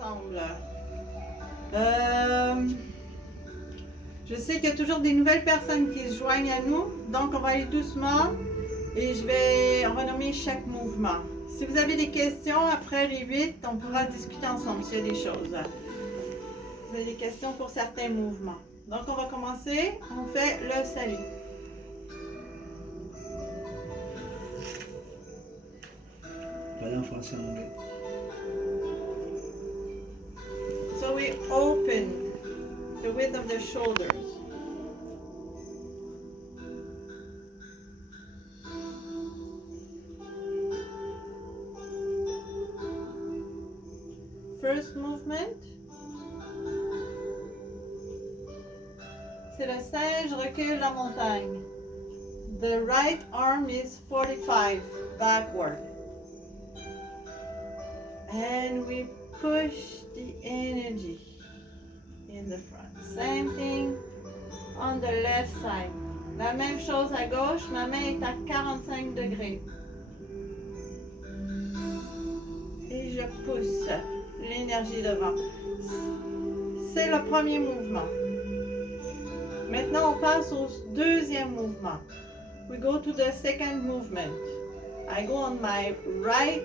ensemble. Je sais qu'il y a toujours des nouvelles personnes qui se joignent à nous, donc on va aller doucement et on va nommer chaque mouvement. Si vous avez des questions après les 8, on pourra discuter ensemble s'il y a des choses. Vous avez des questions pour certains mouvements. Donc on va commencer, on fait le salut. Parler en français, en anglais. So we open the width of the shoulders. First movement. C'est le singe recule la montagne. The right arm is 45 backward. And we push the energy in the front. Same thing on the left side. La même chose à gauche, ma main est à 45 degrés. Et je pousse l'énergie devant. C'est le premier mouvement. Maintenant, on passe au deuxième mouvement. We go to the second movement. I go on my right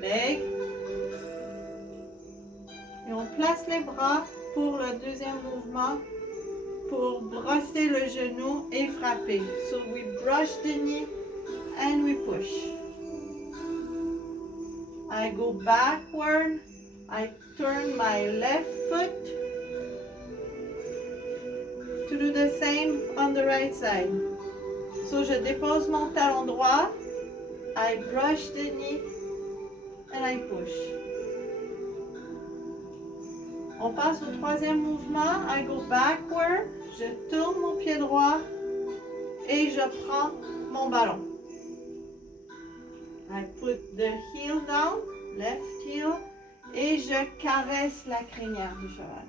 leg. Et on place les bras pour le deuxième mouvement, pour brosser le genou et frapper. So we brush the knee and we push. I go backward. I turn my left foot to do the same on the right side. So je dépose mon talon droit. I brush the knee and I push. On passe au troisième mouvement. I go backward. Je tourne mon pied droit et je prends mon ballon. I put the heel down, left heel, et je caresse la crinière du cheval.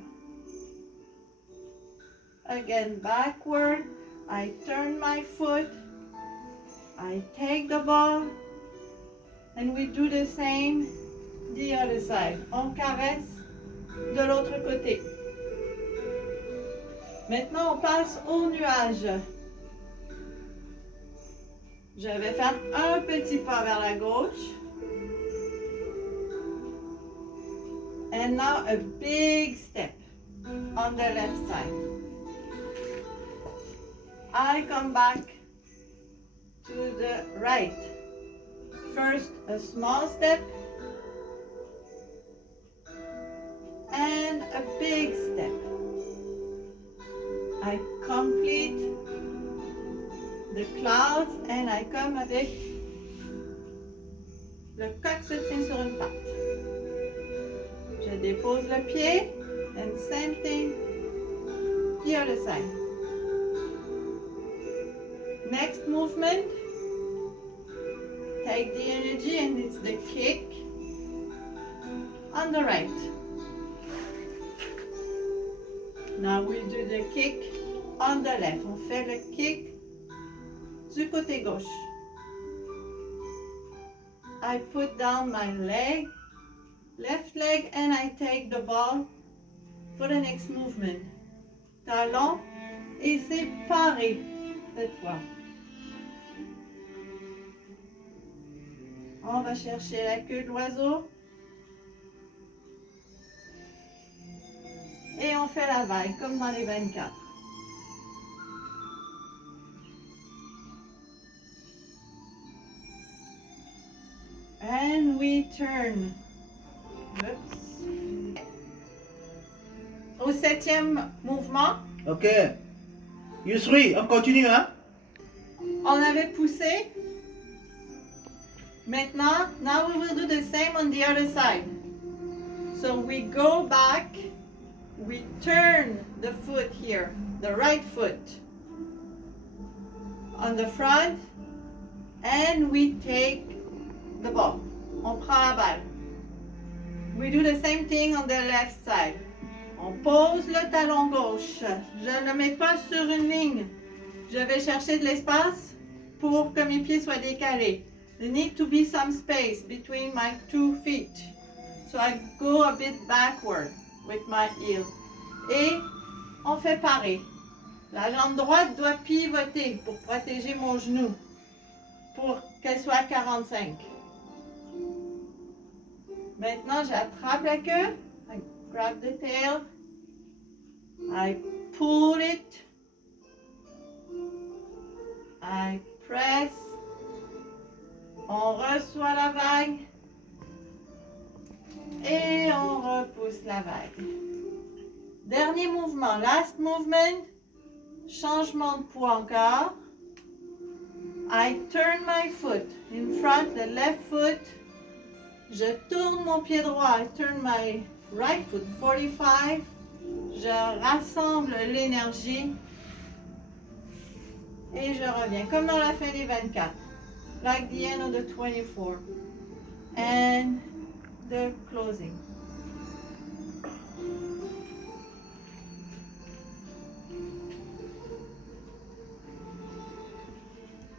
Again, backward. I turn my foot. I take the ball. And we do the same the other side. On caresse de l'autre côté. Maintenant, on passe au nuage. Je vais faire un petit pas vers la gauche. And now a big step on the left side. I come back to the right. First, a small step. And a big step. I complete the clouds and I come avec le coq se tient sur une patte. Je dépose le pied and same thing the other side. Next movement, take the energy and it's the kick on the right. Now we do the kick on the left. On fait le kick du côté gauche. I put down my leg, left leg, and I take the ball for the next movement. Talon et c'est paré cette fois. On va chercher la queue de l'oiseau. Et on fait la vague, comme dans les 24. And we turn. Oops. Au septième mouvement. Ok. Yusri, on continue, hein? On avait poussé. Maintenant, now we will do the same on the other side. So we go back. We turn the foot here, the right foot on the front, and we take the ball. On prend la balle. We do the same thing on the left side. On pose le talon gauche. Je ne le mets pas sur une ligne. Je vais chercher de l'espace pour que mes pieds soient décalés. There needs to be some space between my 2 feet. So I go a bit backward with my heel. Et on fait pareil. La jambe droite doit pivoter pour protéger mon genou, pour qu'elle soit à 45. Maintenant, j'attrape la queue. I grab the tail. I pull it. I press. On reçoit la vague. Et on repousse la vague. Dernier mouvement, last movement. Changement de poids encore. I turn my foot in front, the left foot. Je tourne mon pied droit. I turn my right foot 45. Je rassemble l'énergie. Et je reviens, comme dans la fin des 24. Like the end of the 24. And the closing.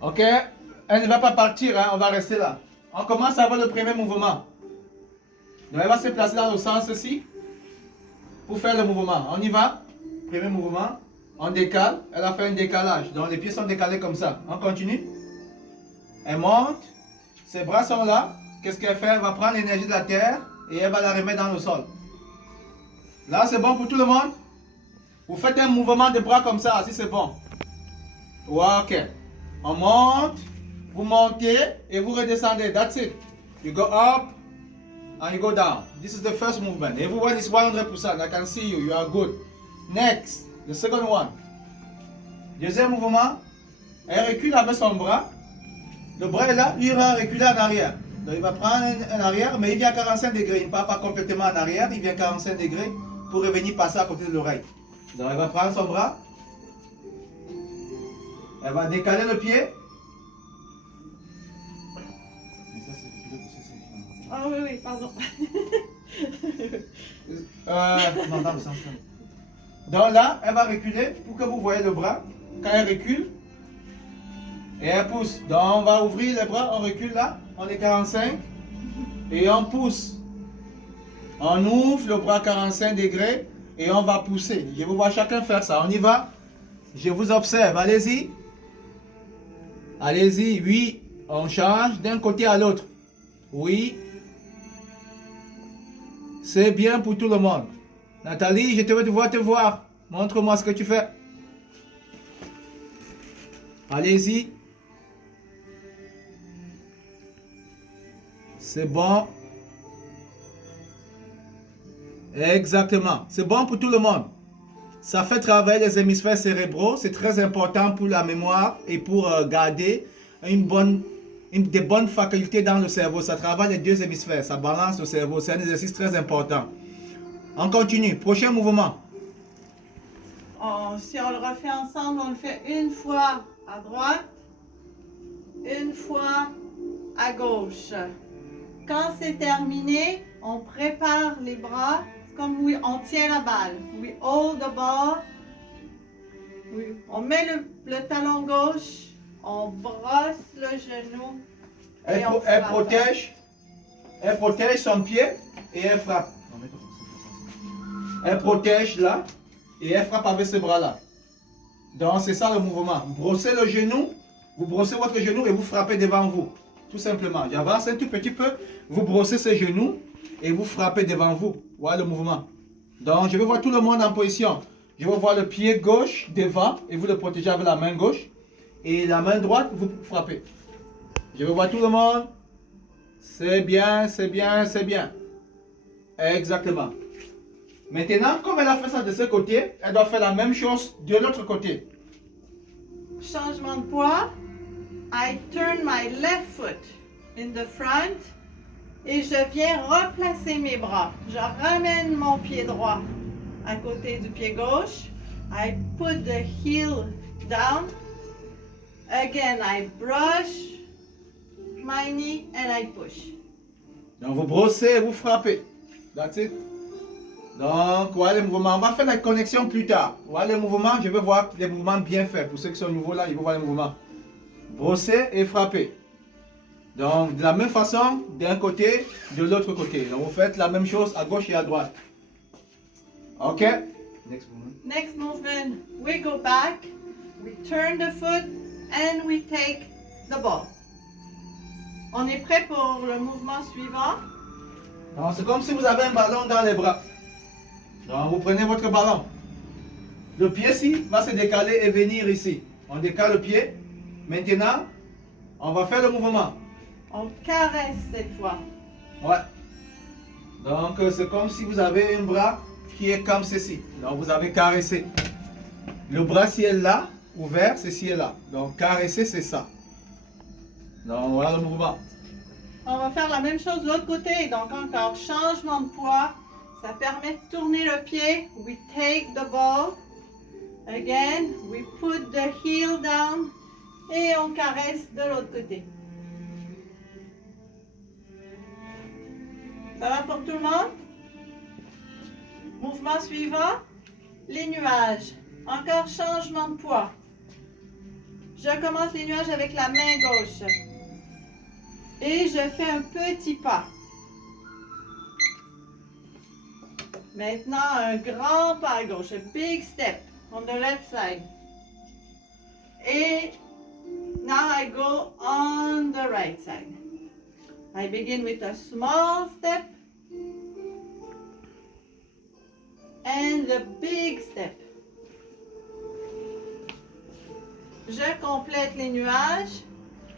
Ok, elle ne va pas partir, hein, on va rester là. On commence avec le premier mouvement. Donc elle va se placer dans le sens ci pour faire le mouvement. On y va. Premier mouvement. On décale. Elle a fait un décalage. Donc les pieds sont décalés comme ça. On continue. Elle monte. Ses bras sont là. Qu'est-ce qu'elle fait? Elle va prendre l'énergie de la terre et elle va la remettre dans le sol. Là, c'est bon pour tout le monde? Vous faites un mouvement de bras comme ça, si c'est bon. Ok. On monte. Vous montez et vous redescendez. That's it. You go up and you go down. This is the first movement. Everyone is 100%. I can see you. You are good. Next. The second one. Deuxième mouvement. Elle recule avec son bras. Le bras est là. Lui il va reculer en arrière. Donc il va prendre en arrière, mais il vient à 45 degrés. Il ne part pas complètement en arrière. Il vient à 45 degrés pour revenir passer à côté de l'oreille. Donc elle va prendre son bras. Elle va décaler le pied. Ah oui, oui, pardon. Non, dans le sens là. Donc là, elle va reculer pour que vous voyez le bras. Quand elle recule, et elle pousse. Donc on va ouvrir les bras, on recule là, on est 45. Et on pousse. On ouvre le bras 45 degrés et on va pousser. Je vous vois chacun faire ça. On y va. Je vous observe. Allez-y. Allez-y. Oui. On change d'un côté à l'autre. Oui. C'est bien pour tout le monde. Nathalie, je te veux te voir. Montre-moi ce que tu fais. Allez-y. C'est bon. Exactement. C'est bon pour tout le monde. Ça fait travailler les hémisphères cérébraux. C'est très important pour la mémoire et pour garder des bonnes facultés dans le cerveau. Ça travaille les deux hémisphères. Ça balance le cerveau. C'est un exercice très important. On continue. Prochain mouvement. Si on le refait ensemble, on le fait une fois à droite, une fois à gauche. Quand c'est terminé, on prépare les bras comme on tient la balle. We hold the ball. On met le talon gauche, on brosse le genou. Elle protège son pied et elle frappe. Elle protège là et elle frappe avec ses bras là. Donc c'est ça le mouvement. Vous brossez le genou, vous brossez votre genou et vous frappez devant vous. Tout simplement. J'avance un tout petit peu, vous brossez ses genoux et vous frappez devant vous. Voilà le mouvement. Donc je vais voir tout le monde en position. Je vais voir le pied gauche devant et vous le protégez avec la main gauche. Et la main droite, vous frappez. Je vais voir tout le monde. C'est bien, c'est bien, c'est bien. Exactement. Maintenant, comme elle a fait ça de ce côté, elle doit faire la même chose de l'autre côté. Changement de poids. I turn my left foot in the front et je viens replacer mes bras. Je ramène mon pied droit à côté du pied gauche. I put the heel down. Again, I brush my knee and I push. Donc vous brossez et vous frappez. That's it. Donc voilà les mouvements. On va faire la connexion plus tard. Voilà les mouvements. Je veux voir les mouvements bien faits. Pour ceux qui sont nouveaux là, ils vont voir les mouvements. Brosser et frapper. Donc, de la même façon, d'un côté, de l'autre côté. Donc, vous faites la même chose à gauche et à droite. Ok? Next movement. Next movement, we go back, we turn the foot, and we take the ball. On est prêt pour le mouvement suivant? Donc, c'est comme si vous avez un ballon dans les bras. Donc, vous prenez votre ballon. Le pied-ci va se décaler et venir ici. On décale le pied. Maintenant, on va faire le mouvement. On caresse cette fois. Ouais. Donc, c'est comme si vous avez un bras qui est comme ceci. Donc, vous avez caressé. Le bras, si est là, ouvert, ceci est là. Donc, caresser, c'est ça. Donc, voilà le mouvement. On va faire la même chose de l'autre côté. Donc encore changement de poids. Ça permet de tourner le pied. We take the ball. Again, we put the heel down. Et on caresse de l'autre côté. Ça va pour tout le monde? Mouvement suivant. Les nuages. Encore changement de poids. Je commence les nuages avec la main gauche. Et je fais un petit pas. Maintenant, un grand pas à gauche. A big step on the left side. Et now I go on the right side. I begin with a small step. And a big step. Je complète les nuages.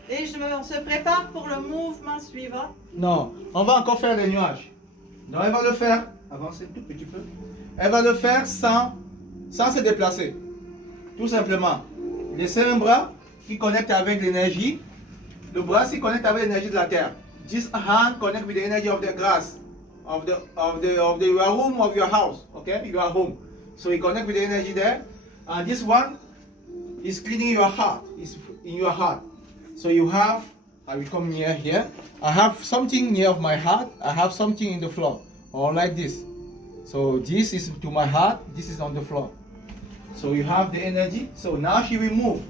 Et on se prépare pour le mouvement suivant. Non, on va encore faire les nuages. Donc, elle va le faire. Avancez un tout petit peu. Elle va le faire sans se déplacer. Tout simplement. Laissez un bras qui connecte avec l'énergie. Le bras qui connecte avec l'énergie de la terre. This hand connect with the energy of the grass, of your room, of your house. Okay, your home. So you connect with the energy there. And this one is cleaning your heart. It's in your heart. So you have, I will come near here. I have something near of my heart. I have something in the floor, or like this. So this is to my heart. This is on the floor. So you have the energy. So now she will move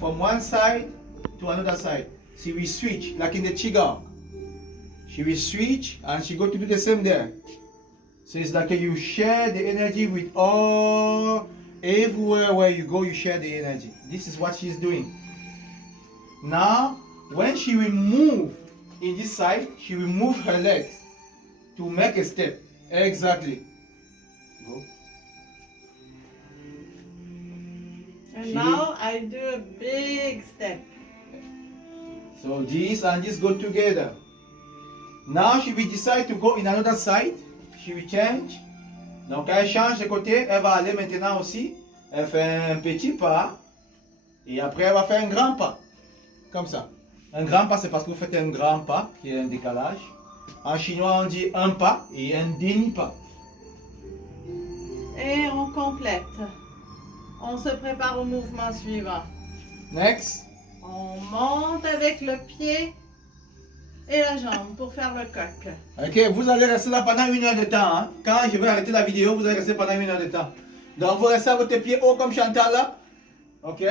from one side to another side. She will switch, like in the Qigong. She will switch and she go to do the same there. So it's like you share the energy with all, everywhere where you go, you share the energy. This is what she's doing. Now, when she will move in this side, she will move her legs to make a step. Exactly. Go. And now I do a big step. So this and this go together. Now she will decide to go in another side. She will change. Donc elle change de côté. Elle va aller maintenant aussi. Elle fait un petit pas. Et après elle va faire un grand pas. Comme ça. Un grand pas, c'est parce que vous faites un grand pas, qui est un décalage. En chinois, on dit un pas et un demi-pas. Et on complète. On se prépare au mouvement suivant. Next. On monte avec le pied et la jambe pour faire le coq. Ok, vous allez rester là pendant 1 heure de temps. Hein. Quand je vais arrêter la vidéo, vous allez rester pendant 1 heure de temps. Donc vous restez à votre pied haut comme Chantal là. Ok.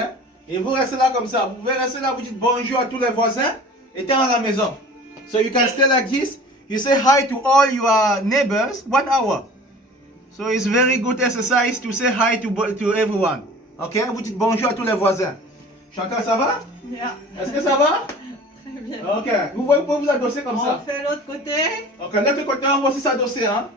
Et vous restez là comme ça. Vous pouvez rester là, vous dites bonjour à tous les voisins étant à la maison. So you can stay like this. You say hi to all your neighbors 1 hour. So it's very good exercise to say hi to everyone. Ok? Vous dites bonjour à tous les voisins. Chantal, ça va? Yeah. Est-ce que ça va? Très bien. Ok. Vous pouvez vous adosser comme On ça. fait l'autre côté. Donc, l'autre côté, on va aussi s'adosser. Hein?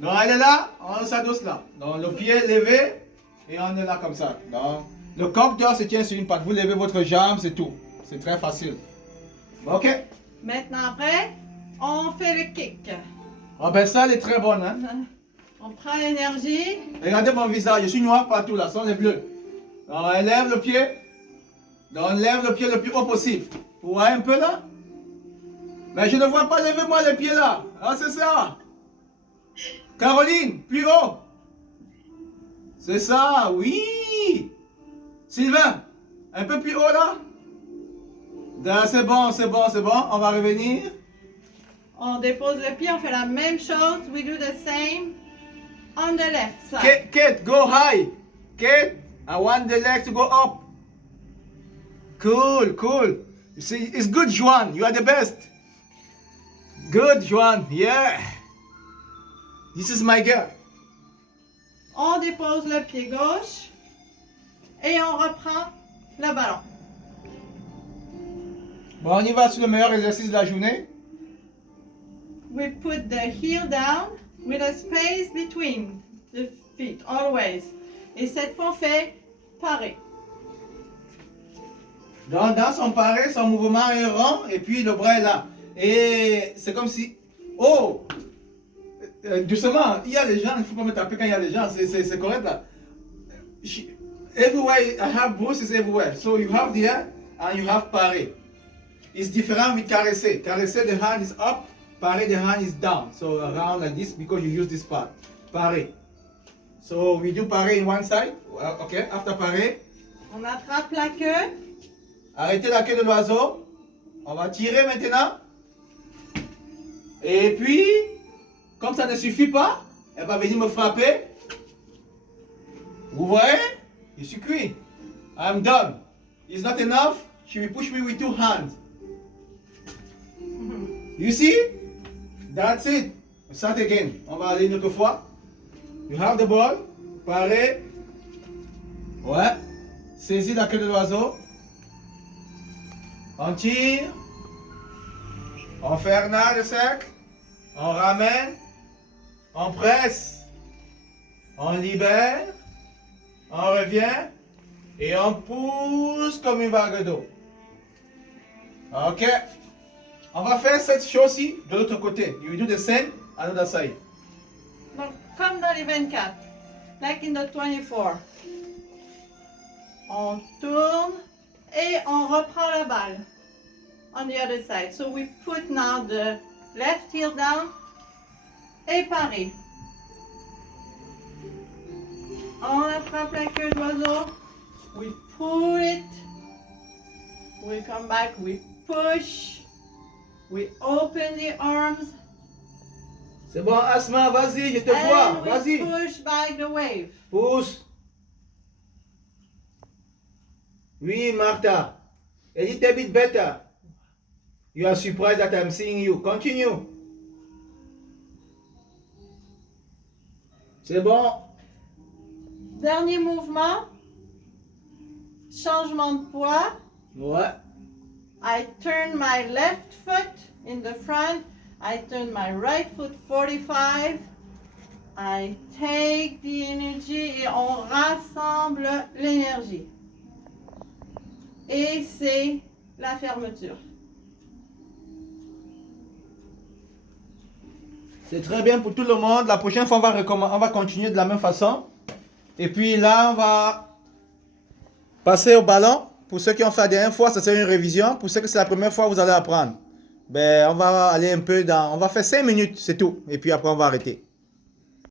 Donc, elle est là, on s'adosse là. Donc, le pied levé et on est là comme ça. Donc, le coq d'or se tient sur une patte. Vous levez votre jambe, c'est tout. C'est très facile. Ok. Maintenant après, on fait le kick. Ah ben ça, elle est très bonne. Hein? On prend l'énergie. Regardez mon visage, je suis noir partout là, ce sont les bleus. Donc, elle lève le pied. Donc, on lève le pied le plus haut possible. Vous voyez un peu là? Mais je ne vois pas, levez-moi les pieds là. Ah, c'est ça. Caroline, plus haut. C'est ça, oui. Sylvain, un peu plus haut là. C'est bon, c'est bon, c'est bon. On va revenir. On dépose le pied, on fait la même chose. We do the same on the left side. Kate, go high. Kate, I want the leg to go up. Cool, cool. See, it's good, Juan. You are the best. Good, Juan. Yeah. This is my girl. On dépose le pied gauche et on reprend le ballon. Bon, on y va sur le meilleur exercice de la journée. We put the heel down with a space between the feet, always. Et cette fois, on fait pareil. Dans son paré, son mouvement est rond et puis le bras est là. Et c'est comme si... Oh! Doucement, il y a des gens, il ne faut pas me taper quand il y a des gens, c'est correct là. Everywhere, I have bruises everywhere. So you have there and you have paré. It's different with caresser. Caresser, the hand is up, paré, the hand is down. So around like this because you use this part. Paré. So we do paré in one side. Okay, after paré. On attrape la queue. Arrêtez la queue de l'oiseau. On va tirer maintenant. Et puis, comme ça ne suffit pas, elle va venir me frapper. Vous voyez? Je suis cuit. I'm done. It's not enough. She will push me with two hands. You see? That's it. Start again. On va aller une autre fois. You have the ball. Paré. Ouais. Saisis la queue de l'oiseau. On tire. On fait un arc de cercle. On ramène. On presse. On libère. On revient. Et on pousse comme une vague d'eau. Ok. On va faire cette chose-ci de l'autre côté. You will do the same on the other side. Donc, comme dans les 24. Like in the 24. On tourne et on reprend la balle. On the other side. So we put now the left heel down et pareil. On attrape la queue d'oiseau. We pull it. We come back. We push. We open the arms. C'est bon, Asma, vas-y, je te vois. And we Vas-y. push back the wave. Pousse. Oui, Martha. A little bit better. You are surprised that I'm seeing you. Continue. C'est bon. Dernier mouvement. Changement de poids. Ouais. I turn my left foot in the front. I turn my right foot 45. I take the energy et on rassemble l'énergie. Et c'est la fermeture. C'est très bien pour tout le monde. La prochaine fois, on va continuer de la même façon. Et puis là, on va passer au ballon. Pour ceux qui ont fait la dernière fois, ça c'est une révision. Pour ceux que c'est la première fois, vous allez apprendre. Ben, on va aller un peu dans... On va faire 5 minutes, c'est tout. Et puis après, on va arrêter.